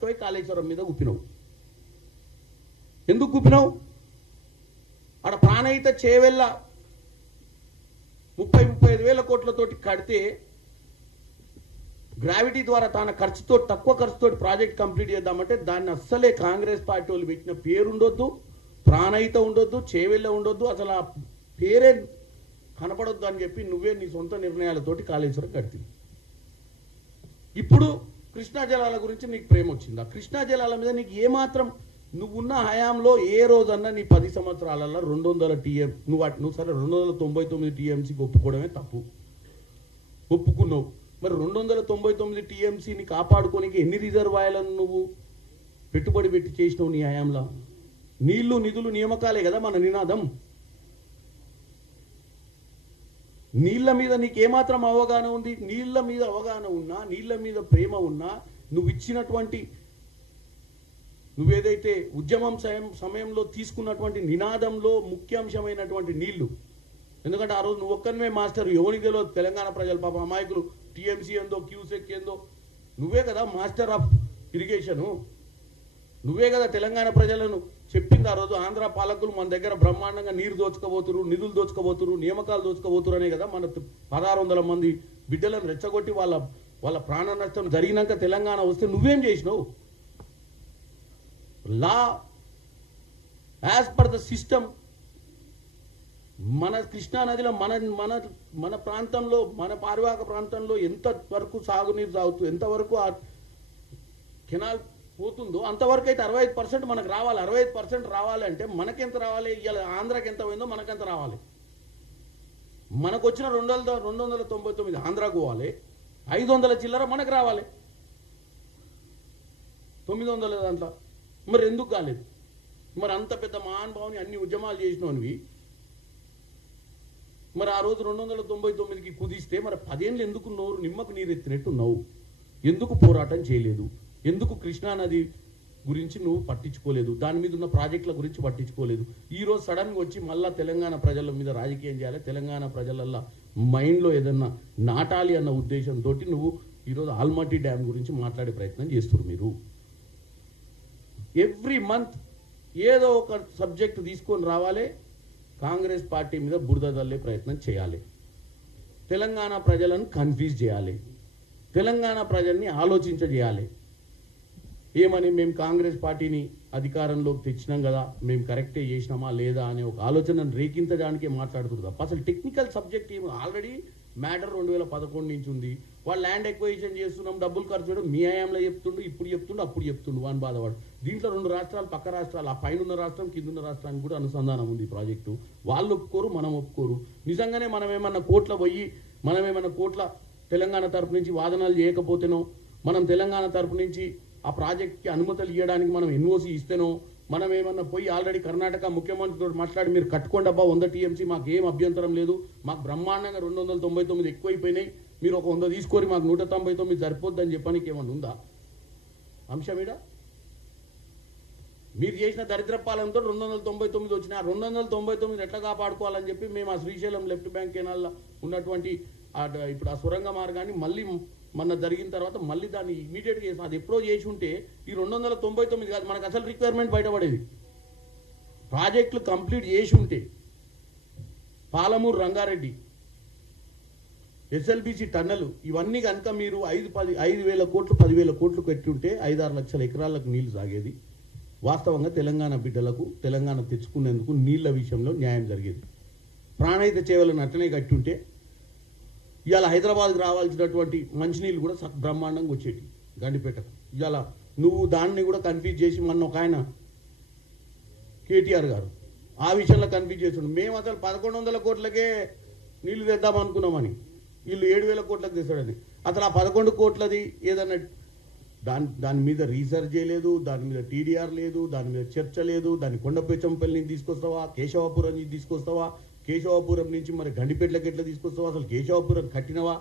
పోయి కాళేశ్వరం మీద గుప్పినావు ఎందుకు గుప్పినావు ఆడ ప్రాణహిత చేవెళ్ళ ముప్పై ముప్పై ఐదు వేల కోట్లతోటి కడితే గ్రావిటీ ద్వారా తన ఖర్చుతో తక్కువ ఖర్చుతో ప్రాజెక్ట్ కంప్లీట్ చేద్దామంటే దాన్ని అస్సలే కాంగ్రెస్ పార్టీ వాళ్ళు పెట్టిన పేరు ఉండొద్దు ప్రాణహిత ఉండొద్దు చేవెళ్ళ ఉండొద్దు అసలు ఆ పేరే కనపడొద్దు అని చెప్పి నువ్వే నీ సొంత నిర్ణయాలతోటి కాళేశ్వరం కడితే ఇప్పుడు కృష్ణా జలాల గురించి నీకు ప్రేమ వచ్చిందా? కృష్ణా జలాల మీద నీకు ఏమాత్రం నువ్వున్న హయాంలో ఏ రోజన్నా నీ పది సంవత్సరాలలో రెండు వందల టీఎం నువ్వు అటు నువ్వు సరే రెండు వందల తొంభై తొమ్మిది టీఎంసీకి ఒప్పుకోవడమే తప్పు. ఒప్పుకున్నావు. మరి రెండు వందల తొంభై తొమ్మిది టీఎంసీని కాపాడుకోనికి ఎన్ని రిజర్వాయర్లను నువ్వు పెట్టుబడి పెట్టి చేసినావు నీ హయాంలో? నీళ్ళు నిధులు నియామకాలే కదా మన నినాదం. నీళ్ళ మీద నీకు ఏమాత్రం అవగాహన ఉంది? నీళ్ళ మీద అవగాహన ఉన్నా నీళ్ళ మీద ప్రేమ ఉన్నా నువ్వు ఇచ్చినటువంటి నువ్వేదైతే ఉద్యమం సమయం సమయంలో తీసుకున్నటువంటి నినాదంలో ముఖ్యాంశమైనటువంటి నీళ్ళు ఎందుకంటే ఆ రోజు నువ్వు ఒక్కరినే మాస్టర్ ఎవరికి తెలియదు తెలంగాణ ప్రజలు పాప అమాయకులు టీఎంసీ ఏందో క్యూసెక్ ఏందో నువ్వే కదా మాస్టర్ ఆఫ్ ఇరిగేషను. నువ్వే కదా తెలంగాణ ప్రజలను చెప్పింది ఆ రోజు ఆంధ్ర పాలకులు మన దగ్గర బ్రహ్మాండంగా నీరు దోచుకోబోతురు నిధులు దోచుకోబోతురు నియమకాలు దోచుకోబోతురు అనే కదా మన పదహారు వందల మంది బిడ్డలను రెచ్చగొట్టి వాళ్ళ వాళ్ళ ప్రాణ నష్టం జరిగినాక తెలంగాణ వస్తే నువ్వేం చేసినావు? Law as per the system మన కృష్ణా నదిలో మన మన మన ప్రాంతంలో మన పారివాహక ప్రాంతంలో ఎంత వరకు సాగునీరు సాగుతూ ఎంతవరకు ఆ కెనాల్ పోతుందో అంతవరకు అయితే అరవై ఐదు పర్సెంట్ మనకు రావాలి. అరవై ఐదు పర్సెంట్ రావాలంటే మనకెంత రావాలి? ఇవాళ ఆంధ్రాకి ఎంత పోయిందో మనకెంత రావాలి? మనకు వచ్చిన రెండు వందల రెండు వందల తొంభై తొమ్మిది ఆంధ్రాకు పోవాలి. ఐదు వందల చిల్లర మనకు రావాలి. తొమ్మిది వందల దాంట్లో. మరి ఎందుకు కాలేదు? మరి అంత పెద్ద మహానుభావుని అన్ని ఉద్యమాలు చేసినవి మరి ఆ రోజు రెండు వందల తొంభై తొమ్మిదికి కుదిస్తే మరి పదేళ్ళు ఎందుకు నోరు నిమ్మకు నీరెత్తినట్టు నవ్వు? ఎందుకు పోరాటం చేయలేదు? ఎందుకు కృష్ణా నది గురించి నువ్వు పట్టించుకోలేదు? దాని మీద ఉన్న ప్రాజెక్టుల గురించి పట్టించుకోలేదు. ఈరోజు సడన్గా వచ్చి మళ్ళీ తెలంగాణ ప్రజల మీద రాజకీయం చేయాలి తెలంగాణ ప్రజలల్లో మైండ్లో ఏదన్నా నాటాలి అన్న ఉద్దేశంతో నువ్వు ఈరోజు ఆల్మట్టి డ్యామ్ గురించి మాట్లాడే ప్రయత్నం చేస్తున్నారు మీరు. ఎవ్రీ మంత్ ఏదో ఒక సబ్జెక్ట్ తీసుకొని రావాలి కాంగ్రెస్ పార్టీ మీద బురద తల్లే ప్రయత్నం చేయాలి. తెలంగాణ ప్రజలను కన్ఫ్యూజ్ చేయాలి. తెలంగాణ ప్రజల్ని ఆలోచించజేయాలి. ఏమని మేము కాంగ్రెస్ పార్టీని అధికారంలోకి తెచ్చినాం కదా మేము కరెక్టే చేసినామా లేదా అనే ఒక ఆలోచనను రేకించడానికే మాట్లాడుతుంది తప్ప అసలు టెక్నికల్ సబ్జెక్ట్ ఏమి ఆల్రెడీ మ్యాటర్ రెండు వేల పదకొండు నుంచి ఉంది. వాళ్ళు ల్యాండ్ ఎక్వైజేషన్ చేస్తున్నాం డబ్బులు ఖర్చు చేయడం మీ హయాంలో చెప్తుండు ఇప్పుడు చెప్తుండు అప్పుడు చెప్తుండు అని బాధపడు. దీంట్లో రెండు రాష్ట్రాలు పక్క రాష్ట్రాలు ఆ పైన ఉన్న రాష్ట్రం కింద ఉన్న రాష్ట్రానికి కూడా అనుసంధానం ఉంది ప్రాజెక్టు. వాళ్ళు ఒప్పుకోరు మనం ఒప్పుకోరు. నిజంగానే మనం ఏమన్నా కోట్ల పోయి మనం ఏమన్నా కోట్ల తెలంగాణ తరపు నుంచి వాదనలు చేయకపోతేనో మనం తెలంగాణ తరపు నుంచి ఆ ప్రాజెక్ట్కి అనుమతులు ఇవ్వడానికి మనం ఎన్ఓసి ఇస్తేనో మనం ఏమన్నా పోయి ఆల్రెడీ కర్ణాటక ముఖ్యమంత్రితో మాట్లాడి మీరు కట్టుకోండి అబ్బా వంద టీఎంసీ మాకు ఏం అభ్యంతరం లేదు. మాకు బ్రహ్మాండంగా రెండు వందల తొంభై తొమ్మిది ఎక్కువైపోయినాయి. మీరు ఒక వంద తీసుకొని మాకు నూట తొంభై తొమ్మిది సరిపోద్దని చెప్పడానికి ఏమన్నా ఉందా? అంశమేడా మీరు చేసిన దరిద్ర పాలనతో రెండు వందల తొంభై తొమ్మిది వచ్చిన రెండు వందల తొంభై తొమ్మిది ఎట్లా కాపాడుకోవాలని చెప్పి మేము ఆ శ్రీశైలం లెఫ్ట్ బ్యాంక్ కెనాల్లో ఉన్నటువంటి ఇప్పుడు ఆ సొరంగ మార్గాన్ని మళ్ళీ మొన్న జరిగిన తర్వాత మళ్ళీ దాన్ని ఇమీడియట్గా చేసిన అది ఎప్పుడో చేసి ఉంటే ఈ రెండు వందల తొంభై తొమ్మిది కాదు మనకు అసలు రిక్వైర్మెంట్ బయటపడేది. ప్రాజెక్టులు కంప్లీట్ చేసి ఉంటే పాలమూరు రంగారెడ్డి ఎస్ఎల్బిసి టన్నలు ఇవన్నీ కనుక మీరు ఐదు పది ఐదు వేల కోట్లు పదివేల కోట్లు కట్టి ఉంటే ఐదారు లక్షల ఎకరాలకు నీళ్ళు సాగేది. వాస్తవంగా తెలంగాణ బిడ్డలకు తెలంగాణ తెచ్చుకునేందుకు నీళ్ళ విషయంలో న్యాయం జరిగేది. ప్రాణహిత చేవలను అట్లనే కట్టి ఉంటే ఇవాళ హైదరాబాద్కి రావాల్సినటువంటి మంచినీళ్ళు కూడా బ్రహ్మాండంగా వచ్చేటి గండిపేటకు. ఇవాళ నువ్వు దాన్ని కూడా కన్ఫ్యూజ్ చేసి మొన్న ఒక ఆయన కేటీఆర్ గారు ఆ విషయంలో కన్ఫ్యూజ్ చేస్తున్నాడు మేము అసలు పదకొండు వందల కోట్లకే నీళ్ళు తెద్దాం అనుకున్నామని. వీళ్ళు ఏడు వేల కోట్లకు తెస్తాడని. అసలు ఆ పదకొండు కోట్లది ఏదన్నా దాని దాని మీద రీసెర్చ్ చేయలేదు దాని మీద టీడీఆర్ లేదు దాని మీద చర్చ లేదు దాని కొండపేచంపల్లి నుంచి తీసుకొస్తావా కేశవాపురం నుంచి తీసుకొస్తావా కేశవాపురం నుంచి మరి గండిపేటలకు ఎట్లా తీసుకొస్తావు? అసలు కేశవాపురం కట్టినవా?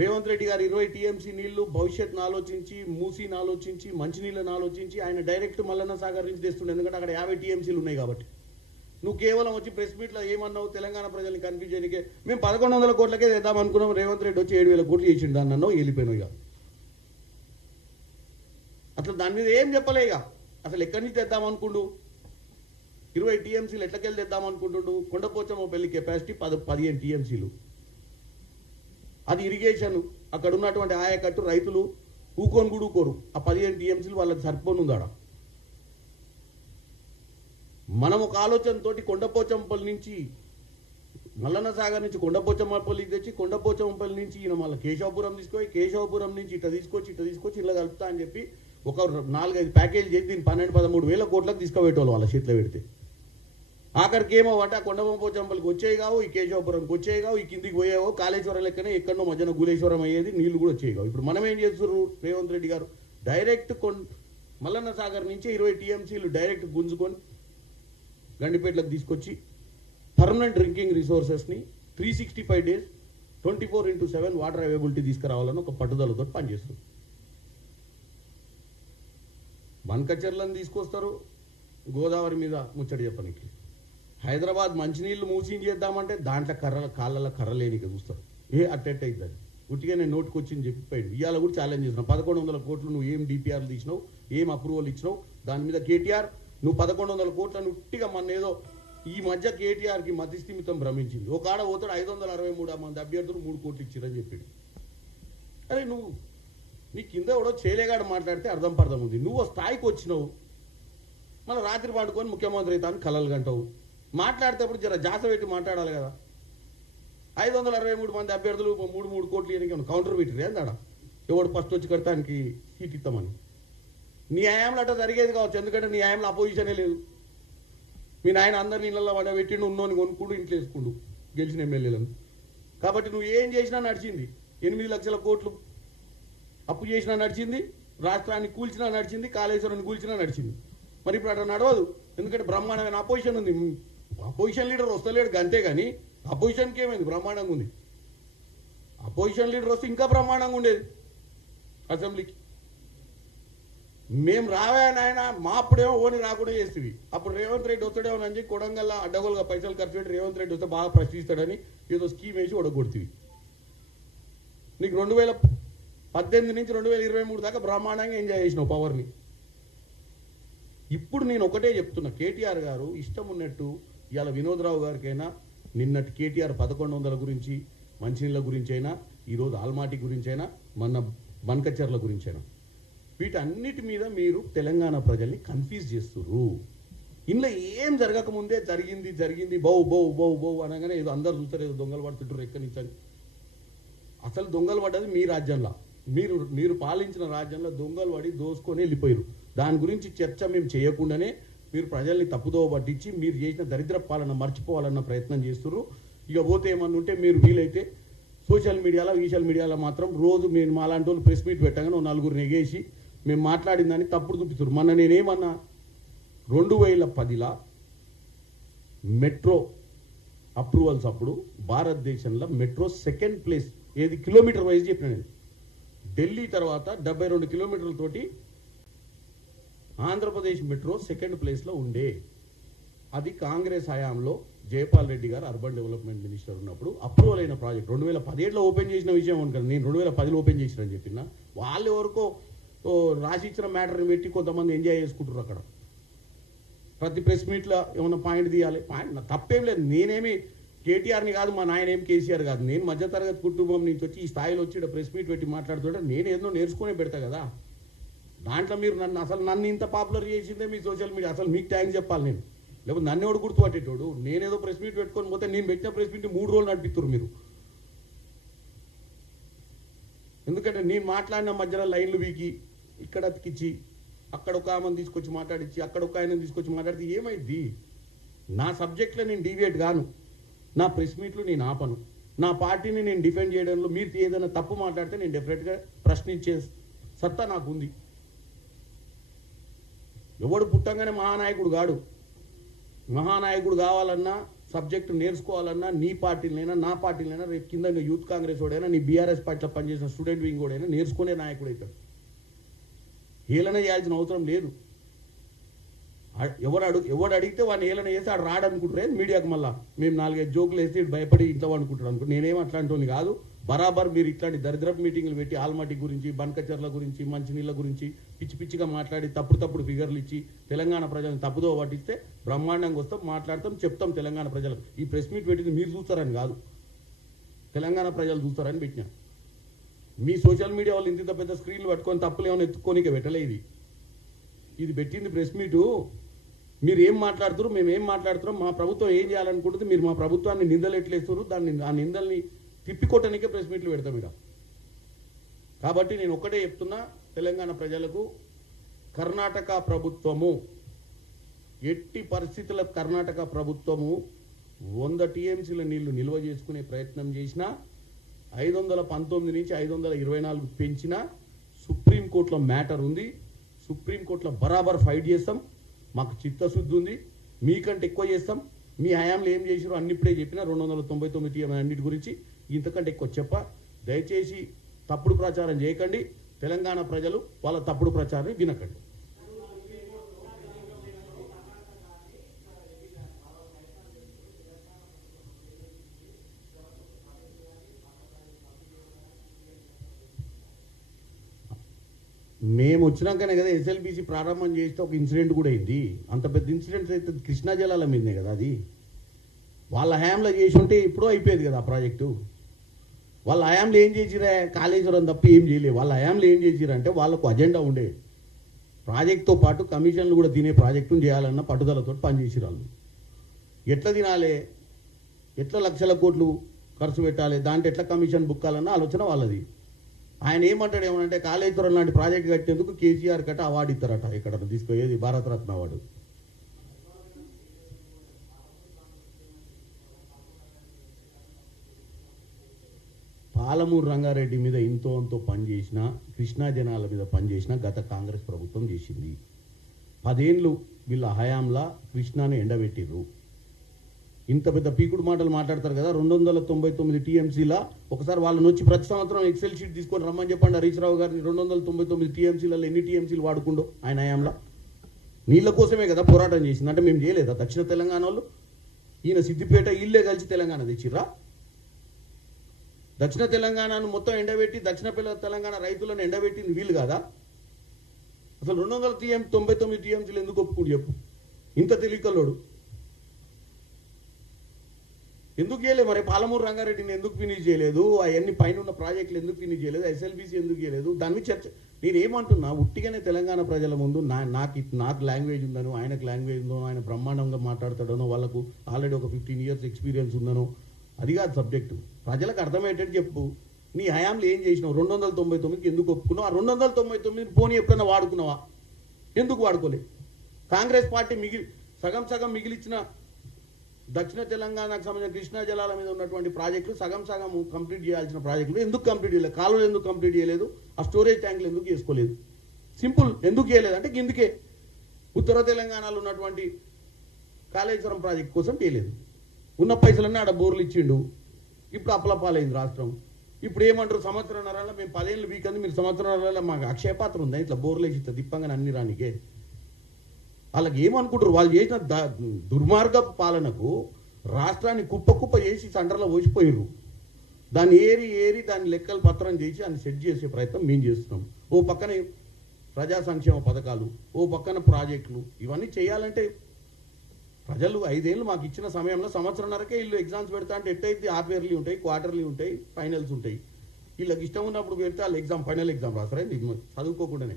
రేవంత్ రెడ్డి గారు ఇరవై టీఎంసీ నీళ్ళు భవిష్యత్తును ఆలోచించి మూసీని ఆలోచించి మంచినీళ్ళని ఆలోచించి ఆయన డైరెక్ట్ మల్లన్న సాగర్ నుంచి తెస్తుండే. ఎందుకంటే అక్కడ యాభై టీఎంసీలు ఉన్నాయి కాబట్టి. నువ్వు కేవలం వచ్చి ప్రెస్ మీట్లో ఏమన్నావు? తెలంగాణ ప్రజల్ని కన్ఫ్యూజ్ చేయడానికి మేము పదకొండు వందల కోట్లకే తెద్దాం అనుకున్నాం. రేవంత్ రెడ్డి వచ్చి ఏడు వేల కోట్లు చేసిండు. దాన్ని అన్నావు వెళ్ళిపోయినావు ఇక. అసలు దాని మీద ఏం చెప్పలే ఇక. అసలు ఎక్కడి నుంచి తెద్దాం అనుకుండు? ఇరవై టీఎంసీలు ఎట్లకెళ్ళి తెద్దాం అనుకుంటుండు? కొండపోచమ్మ పెళ్ళి కెపాసిటీ పది పదిహేను టీఎంసీలు. అది ఇరిగేషన్ అక్కడ ఉన్నటువంటి ఆయకట్టు రైతులు ఊకొని కూడా ఊకోరు ఆ పదిహేను టీఎంసీలు వాళ్ళకి సరిపోనుందాడ. మనం ఒక ఆలోచనతోటి కొండపోచంపల్లి నుంచి మల్లన్న సాగర్ నుంచి కొండపోచమ్మపల్లికి తెచ్చి కొండపోచమ్మపల్లి నుంచి ఈయన మళ్ళీ కేశవపురం తీసుకొని కేశవపురం నుంచి ఇట్లా తీసుకొచ్చి ఇట్లా తీసుకొచ్చి ఇలా కలుపుతా అని చెప్పి ఒక నాలుగైదు ప్యాకేజ్ చేసి దీన్ని పన్నెండు పదమూడు వేల కోట్లకు తీసుకుపోయేటోళ్ళు వాళ్ళ చేతిలో పెడితే. ఆఖరికి ఏమో అంటే ఆ చంపలకు వచ్చేవి కావు ఈ కేశవపురంకి వచ్చేవి కావు ఈ కిందికి పోయేవో కాళేశ్వరం లెక్కనే ఎక్కడో మధ్యన గులేశ్వరం అయ్యేది నీళ్ళు కూడా వచ్చేవి కావు. ఇప్పుడు మనం ఏం చేస్తున్నారు రేవంత్ రెడ్డి గారు? డైరెక్ట్ కొన్ మల్లన్న సాగర్ నుంచి ఇరవై టీఎంసీలు డైరెక్ట్ గుంజుకొని గండిపేటలకు తీసుకొచ్చి permanent drinking రిసోర్సెస్ని three sixty five days twenty four into seven water availability తీసుకురావాలని ఒక పట్టుదలతో పనిచేస్తుంది బన్కచర్లను తీసుకొస్తారు గోదావరి మీద ముచ్చట చెప్పనికి. హైదరాబాద్ మంచినీళ్ళు మూసి చేద్దామంటే దాంట్లో కర్రల కాళ్ళ కర్ర లేనిక చూస్తారు ఏ అట్టెట్ అవుతుంది ఉట్టిగా నేను నోటికి వచ్చింది చెప్పిపోయాడు ఇవాళ కూడా ఛాలెంజ్ చేసినావు పదకొండు వందల కోట్లు నువ్వు ఏం డిపిఆర్లు తీసినావు? ఏం అప్రూవల్ ఇచ్చినావు? దాని మీద కేటీఆర్ నువ్వు పదకొండు వందల కోట్లను ఉట్టిగా మన ఏదో ఈ మధ్య కేటీఆర్కి మధ్యస్థిమితం భ్రమించింది. ఒక ఆడ పోతాడు ఐదు వందల అరవై మూడు మంది అభ్యర్థులు మూడు కోట్లు ఇచ్చిరని చెప్పాడు. అరే నువ్వు నీ కింద ఎవడో చేలేగాడు మాట్లాడితే అర్థం పర్థం ఉంది. నువ్వు స్థాయికి వచ్చినావు మన రాత్రి పాడుకొని ముఖ్యమంత్రి అవుతాను కలలు గంటవు మాట్లాడేటప్పుడు జర జాస పెట్టి మాట్లాడాలి కదా. ఐదు వందల అరవై మూడు మంది అభ్యర్థులు మూడు మూడు కోట్లు ఇవ్వడానికి కౌంటర్ పెట్టిరు ఏందాడ ఎవడు ఫస్ట్ వచ్చి కడతానికి సీట్ ఇస్తామని. నీ అట్లా జరిగేది కావచ్చు ఎందుకంటే నీ అపోజిషనే లేదు. మీ నాయన అందరిని ఇళ్ళల్లో వాడ పెట్టిండు ఉన్నోని కొనుక్కుంటూ ఇంట్లో వేసుకుండు గెలిచిన ఎమ్మెల్యేలను. కాబట్టి నువ్వు ఏం చేసినా నడిచింది. ఎనిమిది లక్షల కోట్లు అప్పు చేసినా నడిచింది రాష్ట్రాన్ని కూల్చినా నడిచింది కాళేశ్వరాన్ని కూల్చినా నడిచింది. మరి ఇప్పుడు అట్లా నడవదు ఎందుకంటే బ్రహ్మాండమైన అపోజిషన్ ఉంది. అపోజిషన్ లీడర్ వస్తలేడు అంతే కానీ అపోజిషన్కి ఏమైంది? బ్రహ్మాండంగా ఉంది. అపోజిషన్ లీడర్ వస్తే ఇంకా బ్రహ్మాండంగా ఉండేది. అసెంబ్లీకి మేము రావే నాయన మా అప్పుడేమో ఓని రాకుండా చేస్తుంది అప్పుడు రేవంత్ రెడ్డి వస్తాడేమో అని చెప్పి కొడంగల్లా అడ్డగోలుగా పైసలు ఖర్చు పెట్టి రేవంత్ రెడ్డి వస్తే బాగా ప్రశ్నిస్తాడని ఏదో స్కీమ్ వేసి ఒడగొడుతుంది నీకు రెండు వేల పద్దెనిమిది నుంచి రెండు వేల ఇరవై మూడు దాకా బ్రహ్మాండంగా ఎంజాయ్ చేసినావు పవర్ని ఇప్పుడు నేను ఒకటే చెప్తున్నా కేటీఆర్ గారు ఇష్టం ఉన్నట్టు ఇవాళ వినోదరావు గారికైనా నిన్నటి కేటీఆర్ పదకొండు వందల గురించి మంచినీళ్ళ గురించి అయినా ఈరోజు ఆల్మాటి గురించి అయినా మన బన్కచర్ల గురించి అయినా వీటన్నిటి మీద మీరు తెలంగాణ ప్రజల్ని కన్ఫ్యూజ్ చేస్తుర్రు. ఇందులో ఏం జరగకముందే జరిగింది జరిగింది బౌ బౌ బౌ బౌ అనగానే ఏదో అందరు చూస్తారు ఏదో దొంగలు పడుతుంటారు ఎక్కడి నుంచి అని. అసలు దొంగలు పడ్డది మీ రాజ్యంలో. మీరు మీరు పాలించిన రాజ్యంలో దొంగలు పడి దోసుకొని వెళ్ళిపోయారు దాని గురించి చర్చ మేము చేయకుండానే మీరు ప్రజల్ని తప్పుదోవ పట్టించి మీరు చేసిన దరిద్ర పాలన మర్చిపోవాలన్న ప్రయత్నం చేస్తున్నారు ఇక పోతే ఏమన్నా ఉంటే మీరు వీలైతే సోషల్ మీడియాలో సోషల్ మీడియాలో మాత్రం రోజు మేము మాలాంటి వాళ్ళు ప్రెస్ మీట్ పెట్టగానే ఓ నలుగురు నెగేసి మేము మాట్లాడిందని తప్పుడు చూపిస్తున్నారు మొన్న నేనేమన్నా రెండు వేల పదిలా మెట్రో అప్రూవల్స్ అప్పుడు భారతదేశంలో మెట్రో సెకండ్ ప్లేస్ ఏది కిలోమీటర్ వైజ్ చెప్పిన నేను. ఢిల్లీ తర్వాత డెబ్బై రెండు కిలోమీటర్లతోటి ఆంధ్రప్రదేశ్ మెట్రో సెకండ్ ప్లేస్లో ఉండే. అది కాంగ్రెస్ హయాంలో జయపాల్ రెడ్డి గారు అర్బన్ డెవలప్మెంట్ మినిస్టర్ ఉన్నప్పుడు అప్రూవల్ అయిన ప్రాజెక్ట్. రెండు వేల పదిహేడులో ఓపెన్ చేసిన విషయం అనుకోండి నేను రెండు వేల పదిలో ఓపెన్ చేసిన చెప్పిన. వాళ్ళు ఎవరికో రాసి ఇచ్చిన మ్యాటర్ని పెట్టి కొంతమంది ఎంజాయ్ చేసుకుంటారు అక్కడ. ప్రతి ప్రెస్ మీట్లో ఏమైనా పాయింట్ తీయాలి? పాయింట్ తప్పేం లేదు. నేనేమి కేటీఆర్ని కాదు మా నాయన ఏం కేసీఆర్ కాదు. నేను మధ్యతరగతి కుటుంబం నుంచి వచ్చి ఈ స్థాయిలో వచ్చి ప్రెస్ మీట్ పెట్టి మాట్లాడుతుంటే నేను ఏదో నేర్చుకునే పెడతా కదా. దాంట్లో మీరు నన్ను అసలు నన్ను ఇంత పాపులర్ చేసిందే మీ సోషల్ మీడియా. అసలు మీకు థ్యాంక్స్ చెప్పాలి నేను. లేకపోతే నన్ను ఎవడు గుర్తుపట్టేటోడు నేనేదో ప్రెస్ మీట్ పెట్టుకొని పోతే నేను పెట్టిన ప్రెస్ మీట్ మూడు రోజులు నడిపిస్తారు మీరు. ఎందుకంటే నేను మాట్లాడిన మధ్యలో లైన్లు వీకి ఇక్కడ అతికిచ్చి అక్కడ ఒక ఆమెను తీసుకొచ్చి మాట్లాడించి అక్కడ ఒక ఆయన తీసుకొచ్చి మాట్లాడితే ఏమైంది నా సబ్జెక్ట్లో నేను డీవియేట్ గాను నా ప్రెస్ మీట్లు నేను ఆపను. నా పార్టీని నేను డిఫెండ్ చేయడంలో మీరు ఏదైనా తప్పు మాట్లాడితే నేను డెఫినెట్గా ప్రశ్నించే సత్తా నాకు ఉంది. ఎవడు పుట్టంగానే మహానాయకుడు కాడు. మహానాయకుడు కావాలన్నా సబ్జెక్ట్ నేర్చుకోవాలన్నా నీ పార్టీలైనా నా పార్టీలైనా రేపు కింద యూత్ కాంగ్రెస్ వాడైనా నీ బీఆర్ఎస్ పార్టీలో పనిచేసిన స్టూడెంట్ వింగ్ కూడా నేర్చుకునే నాయకుడు అవుతాడు. హేళన చేయాల్సిన అవసరం లేదు. ఎవరు ఎవడు అడుగు ఎవడు అడిగితే వాడిని ఏలన చేసి ఆడు రాడనుకుంటారు. మీడియాకు మళ్ళీ? మేము నాలుగైదు జోకులు వేస్తే ఈడు భయపడి ఇంట్లో అనుకుంటాడు అనుకుంటు నేనేం అట్లాంటి కాదు. బరాబర్ మీరు ఇట్లాంటి దరిద్రపు మీటింగ్లు పెట్టి ఆల్మటి గురించి బన్కచర్ల గురించి మంచినీళ్ళ గురించి పిచ్చి పిచ్చిగా మాట్లాడి తప్పుడు తప్పుడు ఫిగర్లు ఇచ్చి తెలంగాణ ప్రజలను తప్పుదో పట్టిస్తే బ్రహ్మాండంగా వస్తాం మాట్లాడతాం చెప్తాం తెలంగాణ ప్రజలకు. ఈ ప్రెస్ మీట్ పెట్టింది మీరు చూస్తారని కాదు. తెలంగాణ ప్రజలు చూస్తారని పెట్టినా మీ సోషల్ మీడియా వాళ్ళు ఇంత పెద్ద స్క్రీన్లు పట్టుకొని తప్పులు ఏమైనా ఎత్తుకోనిక పెట్టలే ఇది. ఇది పెట్టింది ప్రెస్ మీటు. మీరు ఏం మాట్లాడుతున్నారు మేము ఏం మాట్లాడుతున్నాం మా ప్రభుత్వం ఏం చేయాలనుకుంటుంది మీరు మా ప్రభుత్వాన్ని నిందలు ఎట్లేస్తున్నారు దాన్ని ఆ నిందల్ని తిప్పికొట్టడానికే ప్రెస్ మీట్లు పెడతాం ఇక. కాబట్టి నేను ఒకటే చెప్తున్నా తెలంగాణ ప్రజలకు కర్ణాటక ప్రభుత్వము ఎట్టి పరిస్థితుల కర్ణాటక ప్రభుత్వము వంద టీఎంసీల నీళ్ళు నిల్వ చేసుకునే ప్రయత్నం చేసినా ఐదు వందల పంతొమ్మిది నుంచి ఐదు వందల ఇరవై నాలుగు పెంచిన సుప్రీంకోర్టులో మ్యాటర్ ఉంది. సుప్రీంకోర్టులో బరాబర్ ఫైట్ చేస్తాం. మాకు చిత్తశుద్ధి ఉంది. మీకంటే ఎక్కువ చేస్తాం. మీ హయాంలో ఏం చేసిరో అన్ని ఇప్పుడే చెప్పిన రెండు వందల తొంభై తొమ్మిది అన్నిటి గురించి ఇంతకంటే ఎక్కువ చెప్ప. దయచేసి తప్పుడు ప్రచారం చేయకండి. తెలంగాణ ప్రజలు వాళ్ళ తప్పుడు ప్రచారాన్ని వినకండి. మేము వచ్చినాకనే కదా ఎస్ఎల్బిసి ప్రారంభం చేస్తే ఒక ఇన్సిడెంట్ కూడా అయింది. అంత పెద్ద ఇన్సిడెంట్స్ అయితే కృష్ణా జలాల మీదనే కదా అది. వాళ్ళ హయాంలో చేసి ఉంటే ఇప్పుడు అయిపోయేది కదా ఆ ప్రాజెక్టు. వాళ్ళ హయాంలో ఏం చేసిరా కాళేశ్వరం తప్ప ఏం చేయలేదు వాళ్ళ హయాంలో ఏం చేసిరంటే వాళ్ళకు అజెండా ఉండే. ప్రాజెక్ట్తో పాటు కమిషన్లు కూడా తినే ప్రాజెక్టును చేయాలన్న పట్టుదలతో పనిచేసిరు వాళ్ళు. ఎట్లా తినాలి? ఎట్లా లక్షల కోట్లు ఖర్చు పెట్టాలి? దాంట్లో ఎట్లా కమిషన్ బుక్కాలన్న ఆలోచన వాళ్ళది. ఆయన ఏమంటాడు ఏమనంటే కాళేశ్వరం లాంటి ప్రాజెక్ట్ కట్టేందుకు కేసీఆర్ కట్ట అవార్డు ఇస్తారట ఇక్కడ తీసుకుపోయేది భారతరత్న అవార్డు. పాలమూరు రంగారెడ్డి మీద ఇంతో అంతో పనిచేసిన కృష్ణా జనాల మీద పనిచేసిన గత కాంగ్రెస్ ప్రభుత్వం చేసింది. పదేళ్ళు వీళ్ళ హయాంలా కృష్ణాని ఎండబెట్టిర్రు. ఇంత పెద్ద పీకుడు మాటలు మాట్లాడతారు కదా రెండు వందల తొంభై తొమ్మిది టీఎంసీలా? ఒకసారి వాళ్ళని వచ్చి ప్రతి సంవత్సరం ఎక్సెల్ షీట్ తీసుకొని రమ్మని చెప్పండి హరీష్ రావు గారిని. రెండు వందల తొంభై తొమ్మిది టీఎంసీలలో ఎన్ని టీఎంసీలు వాడుకుండో ఆయన హయాంలో? నీళ్ళ కోసమే కదా పోరాటం చేసింది. అంటే మేము చేయలేదా? దక్షిణ తెలంగాణ వాళ్ళు? ఈయన సిద్దిపేట ఇల్లే కలిసి తెలంగాణ తెచ్చిర్రా? దక్షిణ తెలంగాణను మొత్తం ఎండబెట్టి దక్షిణ పిల్ల- తెలంగాణ రైతులను ఎండబెట్టింది వీలు కాదా? అసలు రెండు వందల టీఎం తొంభై తొమ్మిది టీఎంసీలు ఎందుకు ఒప్పుకుంటు చెప్పు? ఇంత తెలియకల్లోడు ఎందుకు చేయలేదు మరి? పాలమూరు రంగారెడ్డిని ఎందుకు ఫినిష్ చేయలేదు? అవన్నీ పైన ఉన్న ప్రాజెక్టులు ఎందుకు ఫినిష్ చేయలేదు? ఎస్ఎల్బీసీ ఎందుకు చేయలేదు? దాని మీద చర్చ. నేను ఏమంటున్నా ఉట్టిగానే తెలంగాణ ప్రజల ముందు నా నాకు నాకు లాంగ్వేజ్ ఉందనో ఆయనకు లాంగ్వేజ్ ఉందో ఆయన బ్రహ్మాండంగా మాట్లాడతాడనో వాళ్ళకు ఆల్రెడీ ఒక ఫిఫ్టీన్ ఇయర్స్ ఎక్స్పీరియన్స్ ఉందనో అది కాదు సబ్జెక్టు ప్రజలకు అర్థమయ్యేటట్టు చెప్పు. నీ హయాంలో ఏం చేసినావు? రెండు వందల తొంభై తొమ్మిదికి ఎందుకు ఒప్పుకున్నావు? ఆ రెండు వందల తొంభై తొమ్మిది పోనీ ఎప్పుడైనా వాడుకున్నావా? ఎందుకు వాడుకోలేదు కాంగ్రెస్ పార్టీ మిగిలి సగం సగం మిగిలిచ్చిన దక్షిణ తెలంగాణకు సంబంధించిన కృష్ణా జలాల మీద ఉన్నటువంటి ప్రాజెక్టులు సగం సగం కంప్లీట్ చేయాల్సిన ప్రాజెక్టులు ఎందుకు కంప్లీట్ చేయలేదు కాలువలు ఎందుకు కంప్లీట్ చేయలేదు? ఆ స్టోరేజ్ ట్యాంకులు ఎందుకు చేసుకోలేదు? సింపుల్ ఎందుకు చేయలేదు? అంటే ఇందుకే. ఉత్తర తెలంగాణలో ఉన్నటువంటి కాళేశ్వరం ప్రాజెక్ట్ కోసం చేయలేదు. ఉన్న పైసలన్నీ ఆడ బోర్లు ఇచ్చిండు. ఇప్పుడు అప్పలపాలైంది రాష్ట్రం. ఇప్పుడు ఏమంటారు? సంవత్సరంన్నరలో మేము పదేళ్ళు వీకంది మీరు సంవత్సరంన్నరలో మాకు అక్షయపాత్ర ఉంది? ఇట్లా బోర్లేసి ఇట్లా అన్ని రానికే. వాళ్ళకి ఏమనుకుంటారు? వాళ్ళు చేసిన ద- దుర్మార్గ పాలనకు రాష్ట్రాన్ని కుప్ప కుప్ప చేసి సెంటర్లో పోసిపోయారు దాన్ని ఏరి ఏరి దాని లెక్కలు పత్రం చేసి దాన్ని సెట్ చేసే ప్రయత్నం మేము చేస్తున్నాం. ఓ పక్కన ప్రజా సంక్షేమ పథకాలు ఓ పక్కన ప్రాజెక్టులు ఇవన్నీ చేయాలంటే ప్రజలు ఐదేళ్ళు మాకు ఇచ్చిన సమయంలో సంవత్సరంన్నరకే వీళ్ళు ఎగ్జామ్స్ పెడతా అంటే ఎట్టయితే హాఫ్ఇయర్లీ ఉంటాయి క్వార్టర్లీ ఉంటాయి ఫైనల్స్ ఉంటాయి. వీళ్ళకి ఇష్టం ఉన్నప్పుడు పెడితే వాళ్ళు ఎగ్జామ్ ఫైనల్ ఎగ్జామ్ రాస్తారా చదువుకోకుండానే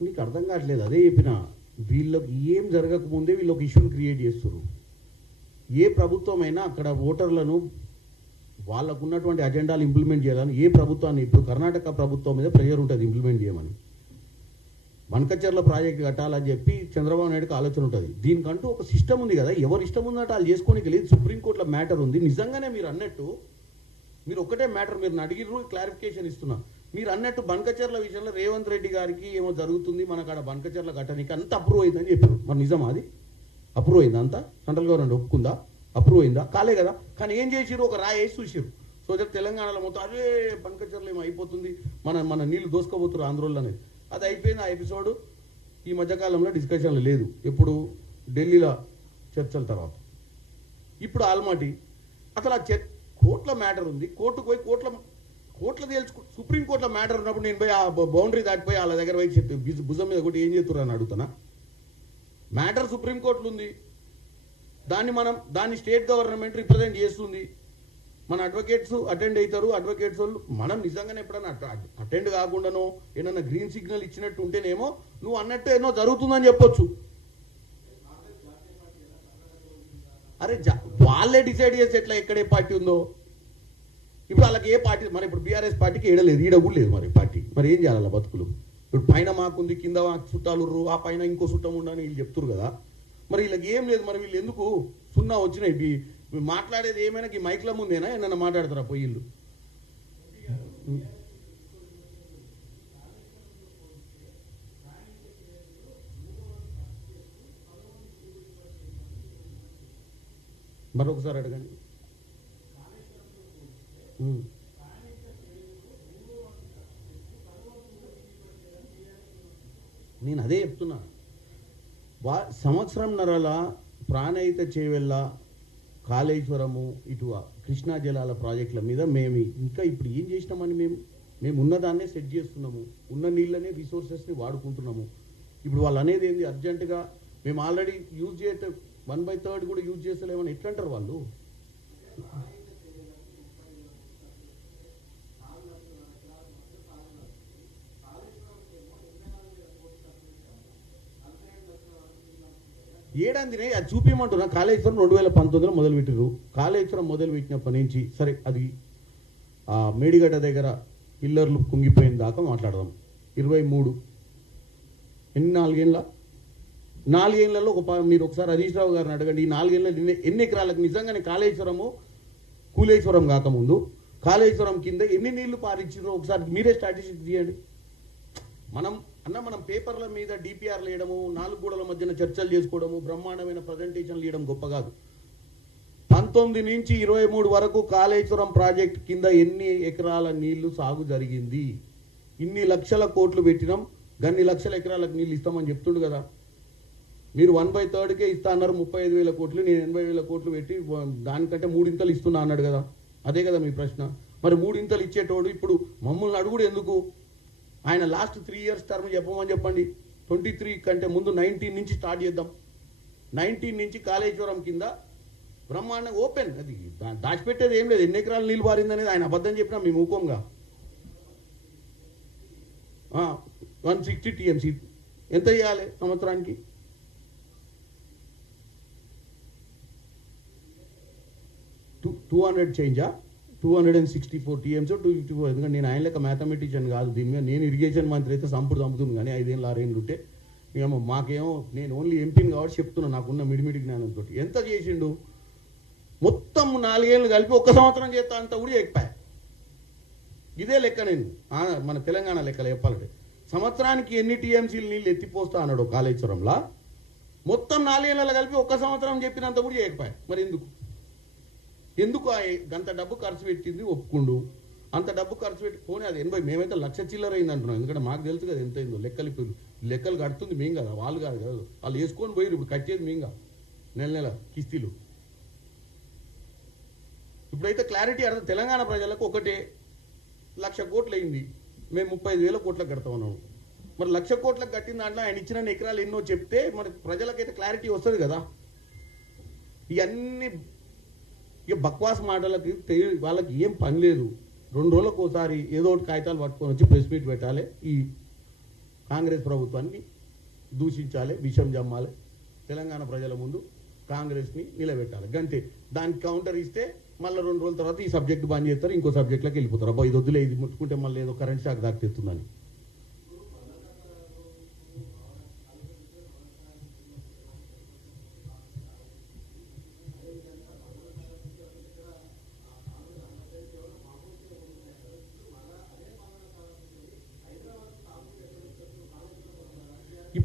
నీకు అర్థం కావట్లేదు. అదే చెప్పిన వీళ్ళకి ఏం జరగకముందే వీళ్ళు ఒక ఇష్యూని క్రియేట్ చేస్తున్నారు ఏ ప్రభుత్వమైనా అక్కడ ఓటర్లను వాళ్ళకు ఉన్నటువంటి అజెండాలు ఇంప్లిమెంట్ చేయాలని ఏ ప్రభుత్వాన్ని ఇప్పుడు కర్ణాటక ప్రభుత్వం మీద ప్రెషర్ ఉంటుంది ఇంప్లిమెంట్ చేయమని. వనకచర్ల ప్రాజెక్ట్ కట్టాలని చెప్పి చంద్రబాబు నాయుడుకి ఆలోచన ఉంటుంది. దీనికంటూ ఒక సిస్టమ్ ఉంది కదా. ఎవరు ఇష్టం ఉందంటే వాళ్ళు చేసుకోనికి లేదు. సుప్రీంకోర్టులో మ్యాటర్ ఉంది. నిజంగానే మీరు అన్నట్టు మీరు ఒక్కటే మ్యాటర్ మీరు అడిగిర్రు క్లారిఫికేషన్ ఇస్తున్నా మీరు అన్నట్టు బంకచర్ల విషయంలో రేవంత్ రెడ్డి గారికి ఏమో జరుగుతుంది మనకు ఆడ బంకచర్ల కట్టడానికి అంత అప్రూవ్ అయిందని చెప్పారు. మరి నిజమా అది? అప్రూవ్ అయిందా అంతా? Central government ఒప్పుకుందా? అప్రూవ్ అయిందా? కాలే కదా. కానీ ఏం చేసిరు ఒక రాయి వేసి చూసిరు సో తెలంగాణలో మొత్తం అదే బంకచర్లు ఏమో అయిపోతుంది. మన మన నీళ్ళు దోసుకోబోతున్నారు ఆంధ్రోళ్ళు అనేది. అది అయిపోయింది ఆ ఎపిసోడ్ ఈ మధ్యకాలంలో డిస్కషన్లు లేదు. ఎప్పుడు? ఢిల్లీలో చర్చల తర్వాత. ఇప్పుడు ఆల్మాటి అసలు ఆ చర్ కోట్ల మ్యాటర్ ఉంది. కోర్టుకు పోయి కోట్ల కోర్టులో తేల్చుకో సుప్రీంకోర్టులో మ్యాటర్ ఉన్నప్పుడు నేను పోయి ఆ బౌండరీ దాటిపోయి వాళ్ళ దగ్గర పోయి చెప్తే భుజం మీద కొట్టి ఏం చేస్తున్నారు అని మ్యాటర్ సుప్రీంకోర్టులు ఉంది. దాన్ని మనం దాన్ని స్టేట్ గవర్నమెంట్ రిప్రజెంట్ చేస్తుంది. మన అడ్వకేట్స్ అటెండ్ అవుతారు అడ్వకేట్స్ వాళ్ళు మనం నిజంగానే ఎప్పుడైనా అటెండ్ కాకుండానో ఏదైనా గ్రీన్ సిగ్నల్ ఇచ్చినట్టు ఉంటేనేమో నువ్వు అన్నట్టు ఏమో జరుగుతుందని చెప్పొచ్చు. అరే వాళ్ళే డిసైడ్ చేసి ఎట్లా ఎక్కడే పార్టీ ఉందో. ఇప్పుడు వాళ్ళకి ఏ పార్టీ మరి ఇప్పుడు బీఆర్ఎస్ పార్టీకి ఏడలేదు ఈడ కూడా లేదు మరి పార్టీ. మరి ఏం చేయాలి బతుకులు? ఇప్పుడు పైన మాకుంది కింద మాకు చుట్టాలు ఆ పైన ఇంకో చుట్టం ఉండని వీళ్ళు చెప్తురు కదా. మరి వీళ్ళకి ఏం లేదు మరి వీళ్ళు ఎందుకు సున్నా వచ్చినాయి? మాట్లాడేది ఏమైనా ఈ మైక్ల ముందేనా? ఏమన్నా మాట్లాడతారా పోయి వీళ్ళు? మరొకసారి అడగండి. నేను అదే చెప్తున్నా. వా సంవత్సరం నరల ప్రాణహిత చేవెళ్ళ కాళేశ్వరము ఇటు కృష్ణా జలాల ప్రాజెక్టుల మీద మేము ఇంకా ఇప్పుడు ఏం చేసినామని మేము? మేము ఉన్నదాన్నే సెట్ చేస్తున్నాము. ఉన్న నీళ్ళనే రిసోర్సెస్ని వాడుకుంటున్నాము. ఇప్పుడు వాళ్ళు అనేది ఏంది అర్జెంటుగా? మేము ఆల్రెడీ యూజ్ చేయట వన్ బై థర్డ్ కూడా యూజ్ చేస్తలేమని ఎట్లా అంటారు వాళ్ళు? ఏడాదినే అది చూపించమంటున్నా కాళేశ్వరం రెండు వేల పంతొమ్మిదిలో మొదలుపెట్టారు కాళేశ్వరం మొదలుపెట్టినప్పటి నుంచి సరే అది ఆ మేడిగడ్డ దగ్గర పిల్లర్లు కుంగిపోయిన దాకా మాట్లాడదాం. ఇరవై మూడు. ఎన్ని నాలుగేళ్ళ నాలుగేళ్ళలో ఒక మీరు ఒకసారి హరీష్ రావు గారిని అడగండి. ఈ నాలుగేళ్ళ ఎన్ని ఎకరాలకు నిజంగానే కాళేశ్వరము కూలేశ్వరం కాకముందు కాళేశ్వరం కింద ఎన్ని నీళ్ళు పారించారో ఒకసారి మీరే స్టాటిస్టిక్స్ తీయండి. మనం అన్న మనం పేపర్ల మీద డిపిఆర్లు వేయడము నాలుగు గోడల మధ్యన చర్చలు చేసుకోవడము బ్రహ్మాండమైన ప్రజెంటేషన్లు ఇవ్వడం గొప్ప కాదు. పంతొమ్మిది నుంచి ఇరవై మూడు వరకు కాళేశ్వరం ప్రాజెక్ట్ కింద ఎన్ని ఎకరాల నీళ్ళు సాగు జరిగింది? ఇన్ని లక్షల కోట్లు పెట్టినాం గన్ని లక్షల ఎకరాలకు నీళ్ళు ఇస్తామని చెప్తుండు కదా. మీరు వన్ బై థర్డ్కే ఇస్తా అన్నారు ముప్పై ఐదు వేల కోట్లు నేను ఎనభై వేల కోట్లు పెట్టి దానికంటే మూడింతలు ఇస్తున్నా అన్నాడు కదా. అదే కదా మీ ప్రశ్న. మరి మూడింతలు ఇచ్చేటోడు ఇప్పుడు మమ్మల్ని అడుగుడు ఎందుకు? ఆయన లాస్ట్ త్రీ ఇయర్స్ టర్మ్ చెప్పమని చెప్పండి. ట్వంటీ త్రీ కంటే ముందు నైన్టీన్ నుంచి స్టార్ట్ చేద్దాం. నైన్టీన్ నుంచి కాళేశ్వరం కింద బ్రహ్మాండం ఓపెన్. అది దాచిపెట్టేది ఏం లేదు. ఎన్ని ఎకరాలు నీళ్ళు పారింది అనేది ఆయన అబద్ధం చెప్పినా మీ ముఖంగా. One sixty TMC. ఎంత చేయాలి సంవత్సరానికి? Two two hundred చేంజా? Two hundred and sixty four TMC two fifty four ఎందుకంటే నేను ఆయన లెక్క మ్యాథమెటిషియన్ కాదు. దీని మీద నేను ఇరిగేషన్ మంత్రి అయితే సంపుడు చంపుతుంది కానీ ఐదేళ్ళు ఆరేళ్ళు ఉంటే ఏమో మాకేమో నేను ఓన్లీ ఎంపీని కాబట్టి చెప్తున్నాను నాకున్న మిడిమిడి జ్ఞానంతో. ఎంత చేసిండు? మొత్తం నాలుగేళ్ళు కలిపి ఒక్క సంవత్సరం చేస్తా అంత కూడా చెప్పా ఇదే లెక్క నేను. మన తెలంగాణ లెక్కలు చెప్పాలంటే. సంవత్సరానికి ఎన్ని టీఎంసీలు నీళ్ళు ఎత్తిపోస్తా అన్నాడు కాళేశ్వరంలా? మొత్తం నాలుగేళ్ళలో కలిపి ఒక్క సంవత్సరం చెప్పినంత కూడా చేయకపోయా. మరి ఎందుకు? ఎందుకు అంత డబ్బు ఖర్చు పెట్టింది ఒప్పుకుండు? అంత డబ్బు ఖర్చు పెట్టి పోనీ అది ఎనభై మేమైతే లక్ష చిల్లర అయింది అంటున్నాం ఎందుకంటే మాకు తెలుసు కదా ఎంత అయిందో లెక్కలు ఇప్పుడు లెక్కలు కడుతుంది మేము కదా వాళ్ళు కాదు కదా. వాళ్ళు వేసుకొని పోయి ఇప్పుడు కట్టేది మేము కాదు. నెల నెల కిస్తీలు. ఇప్పుడైతే క్లారిటీ అర్థం తెలంగాణ ప్రజలకు ఒకటే. లక్ష కోట్లు అయింది. మేము ముప్పై ఐదు వేల కోట్లకు కడతా ఉన్నాము మరి లక్ష కోట్లకు కట్టిన దాంట్లో ఆయన ఇచ్చిన ఎకరాలు ఎన్నో చెప్తే మరి ప్రజలకైతే క్లారిటీ వస్తుంది కదా. ఇవన్నీ ఇక బక్వాస్ మాటలకి వాళ్ళకి ఏం పని లేదు. రెండు రోజులకు ఒకసారి ఏదో ఒకటి కాగితాలు పట్టుకొని వచ్చి ప్రెస్ మీట్ పెట్టాలి. ఈ కాంగ్రెస్ ప్రభుత్వాన్ని దూషించాలి విషం జమ్మాలి. తెలంగాణ ప్రజల ముందు కాంగ్రెస్ని నిలబెట్టాలి. గంతే. దానికి కౌంటర్ ఇస్తే మళ్ళీ రెండు రోజుల తర్వాత ఈ సబ్జెక్ట్ బంద్ చేస్తారు ఇంకో సబ్జెక్ట్లోకి వెళ్ళిపోతారు. అబ్బా ఇది వద్దులే ఇది ముట్టుకుంటే మళ్ళీ ఏదో కరెంట్ షాక్ దాకా తెస్తుందని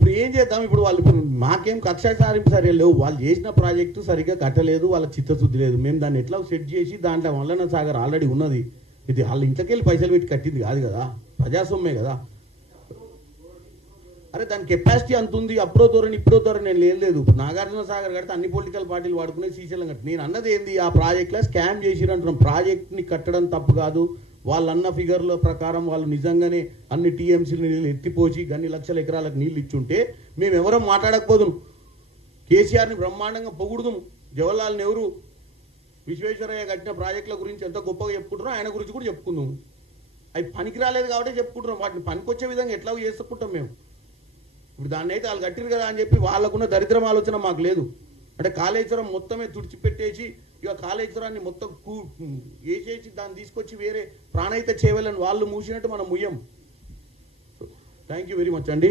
ఇప్పుడు ఏం చేద్దాం? ఇప్పుడు వాళ్ళు ఇప్పుడు మాకేం కక్ష సారింపు సరే లేవు. వాళ్ళు చేసిన ప్రాజెక్టు సరిగ్గా కట్టలేదు. వాళ్ళ చిత్తశుద్ధి లేదు. మేము దాన్ని ఎట్లా సెట్ చేసి దాంట్లో వల్లన సాగర్ ఆల్రెడీ ఉన్నది. ఇది వాళ్ళ ఇంట్లోకి వెళ్ళి పైసలు పెట్టి కట్టింది కాదు కదా. ప్రజాస్వామ్యే కదా. అరే దాని కెపాసిటీ అంత ఉంది. అప్పుడో ధోరణి ఇప్పుడో ధోరణి నేను లేదు లేదు. ఇప్పుడు నాగార్జున సాగర్ కడితే అన్ని పొలిటికల్ పార్టీలు వాడుకునే శ్రీశైలం కట్టి. నేను అన్నది ఏంది? ఆ ప్రాజెక్ట్లో స్కామ్ చేసిరంటున్నాం ప్రాజెక్ట్ని కట్టడం తప్పు కాదు. వాళ్ళు అన్న ఫిగర్ల ప్రకారం వాళ్ళు నిజంగానే అన్ని టీఎంసీలు నీళ్ళు ఎత్తిపోసి గన్ని లక్షల ఎకరాలకు నీళ్ళు ఇచ్చుంటే మేము ఎవరం మాట్లాడకపోదుం కేసీఆర్ని బ్రహ్మాండంగా పొగుడుదాం జవహర్లాల్ నెహ్రూ విశ్వేశ్వరయ్య కట్టిన ప్రాజెక్టుల గురించి ఎంత గొప్పగా చెప్పుకుంటున్నాం ఆయన గురించి కూడా చెప్పుకుందాం అవి పనికి రాలేదు కాబట్టి చెప్పుకుంటున్నాం. వాటిని పనికొచ్చే విధంగా ఎట్లా చేసుకుంటాం మేము. ఇప్పుడు దాన్ని అయితే వాళ్ళు కట్టిరు కదా అని చెప్పి వాళ్ళకున్న దరిద్రం ఆలోచన మాకు లేదు. అంటే కాళేశ్వరం మొత్తమే తుడిచిపెట్టేసి ఇక కాళేశ్వరాన్ని మొత్తం కూ వేసేసి దాన్ని తీసుకొచ్చి వేరే ప్రాణహిత చేయవలని వాళ్ళు మూసినట్టు మనం ముయ్యం. థ్యాంక్ యూ వెరీ మచ్ అండి.